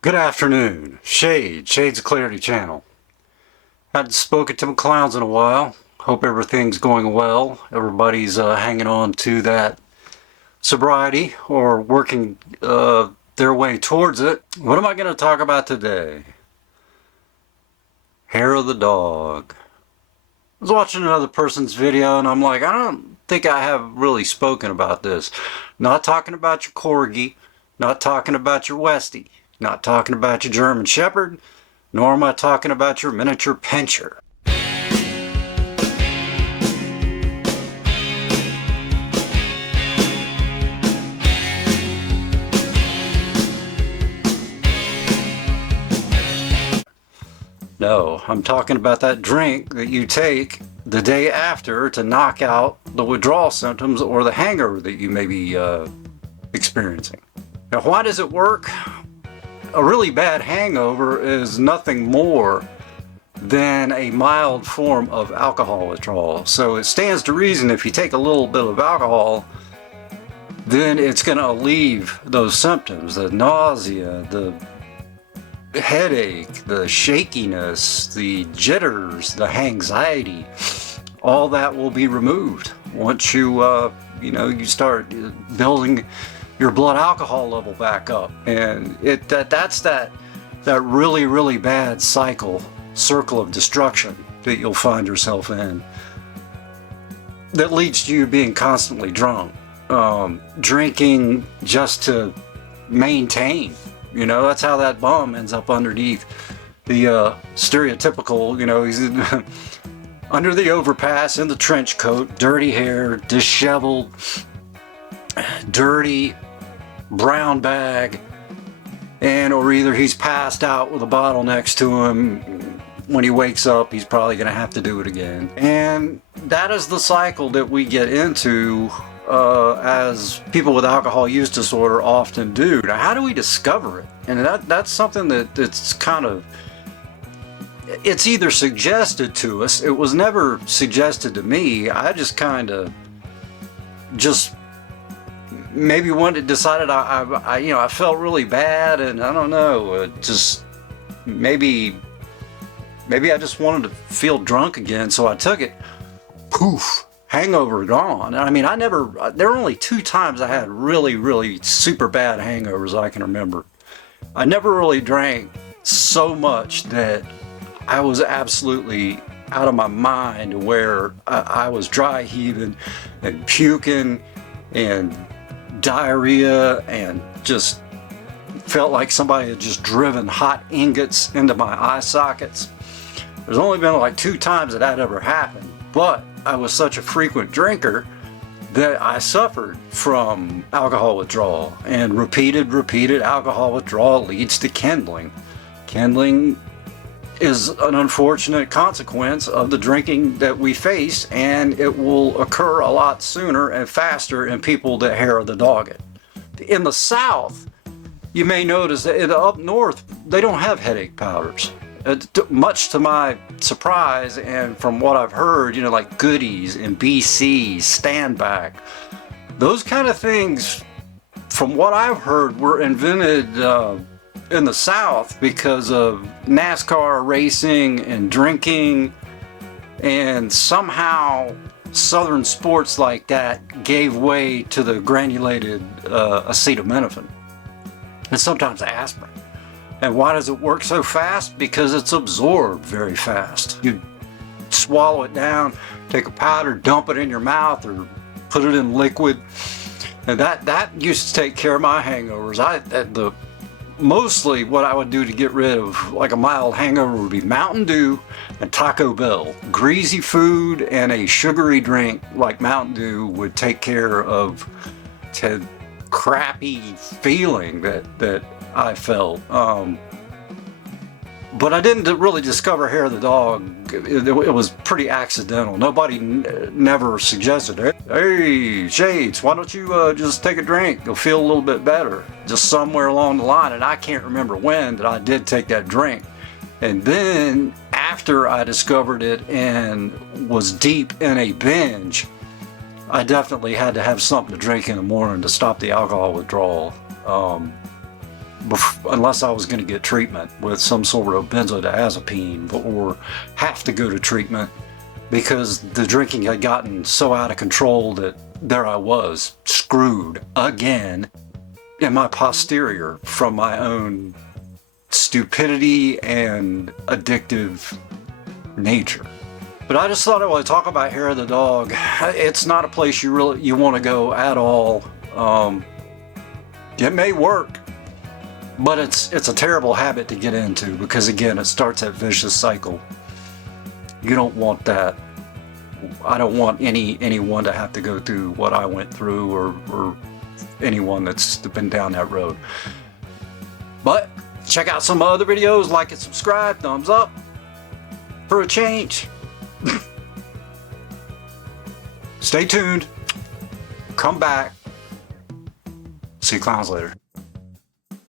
Good afternoon. Shades of Clarity channel. Hadn't spoken to my clowns in a while. Hope everything's going well. Everybody's hanging on to that sobriety or working their way towards it. What am I going to talk about today? Hair of the dog. I was watching another person's video and I'm like, I don't think I have really spoken about this. Not talking about your corgi, not talking about your Westie. Not talking about your German Shepherd, nor am I talking about your miniature pincher. No, I'm talking about that drink that you take the day after to knock out the withdrawal symptoms or the hangover that you may be experiencing. Now, why does it work? A really bad hangover is nothing more than a mild form of alcohol withdrawal. So it stands to reason if you take a little bit of alcohol, then it's going to alleviate those symptoms, the nausea, the headache, the shakiness, the jitters, the anxiety. All that will be removed once you start building your blood alcohol level back up. And that's that really bad circle of destruction that you'll find yourself in that leads to you being constantly drunk, drinking just to maintain. That's how that bum ends up underneath the stereotypical, he's under the overpass in the trench coat, dirty hair, disheveled, dirty brown bag, or either he's passed out with a bottle next to him. When he wakes up, he's probably going to have to do it again. And that is the cycle that we get into as people with alcohol use disorder often do. Now, how do we discover it? And that's something that's kind of, it's either suggested to us. It was never suggested to me. I just kind of maybe one that decided I felt really bad, and I don't know, just maybe I just wanted to feel drunk again, so I took it. Poof, hangover gone. I mean, there were only 2 times I had really super bad hangovers I can remember. I never really drank so much that I was absolutely out of my mind, where I was dry heaving and puking and diarrhea and just felt like somebody had just driven hot ingots into my eye sockets. There's only been like 2 times that ever happened, but I was such a frequent drinker that I suffered from alcohol withdrawal, and repeated alcohol withdrawal leads to kindling. Kindling is an unfortunate consequence of the drinking that we face, and it will occur a lot sooner and faster in people that hair of the dog it. In the South, you may notice that up north, they don't have headache powders. Much to my surprise, and from what I've heard, like goodies and BC, Standback, those kind of things, from what I've heard, were invented in the South because of NASCAR racing and drinking, and somehow Southern sports like that gave way to the granulated acetaminophen and sometimes aspirin. And why does it work so fast? Because it's absorbed very fast. You swallow it down, take a powder, dump it in your mouth, or put it in liquid, and that used to take care of my hangovers. Mostly what I would do to get rid of like a mild hangover would be Mountain Dew and Taco Bell. Greasy food and a sugary drink like Mountain Dew would take care of the crappy feeling that I felt. But I didn't really discover hair of the dog. It was pretty accidental. Nobody never suggested it. Hey, Shades, why don't you just take a drink? You'll feel a little bit better. Just somewhere along the line, and I can't remember when, that I did take that drink. And then after I discovered it and was deep in a binge, I definitely had to have something to drink in the morning to stop the alcohol withdrawal. unless I was going to get treatment with some sort of benzodiazepine or have to go to treatment, because the drinking had gotten so out of control that there I was, screwed again in my posterior from my own stupidity and addictive nature. But I just thought I would talk about Hair of the Dog. It's not a place you want to go at all. It may work, but it's a terrible habit to get into, because again, it starts that vicious cycle. You don't want that. I don't want anyone to have to go through what I went through, or anyone that's been down that road. But check out some other videos, like and subscribe, thumbs up for a change. Stay tuned. Come back. See you clowns later.